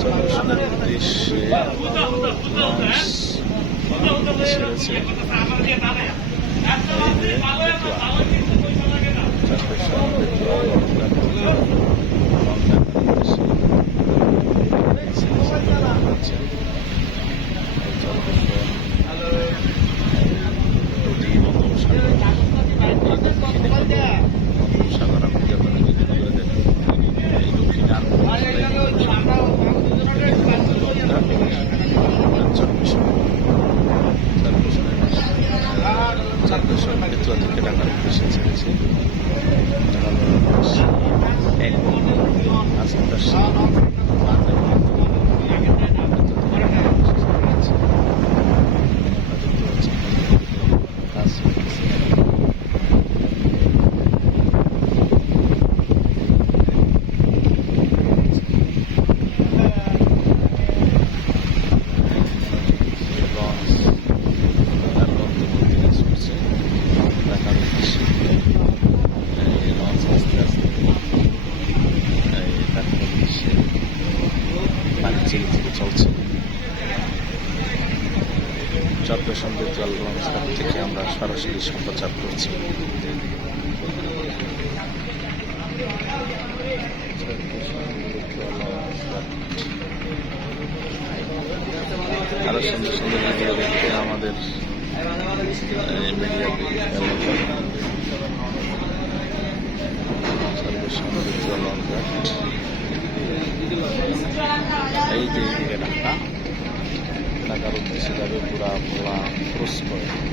চন্দ্রসনের উদ্দেশ্যে বেতুয়া থেকে ঢাকার উদ্দেশ্যে ছেড়েছে চিড়ে চলছে। চট্টগ্রাম জল লঞ্চ থেকে আমরা সরাসরি সম্প্রচার করছি। আরও সুন্দর সুন্দর দেখতে আমাদের মিডিয়া ಮ್ಯೂಸಿಯಂ ಅಂತ ಐದು ಇದೆಯಲ್ಲ ನಗರ ದೇಶದಾಗ ಪೂರ ಪೂರ ತೋರಿಸ್ಕೊಳ್ಳಿ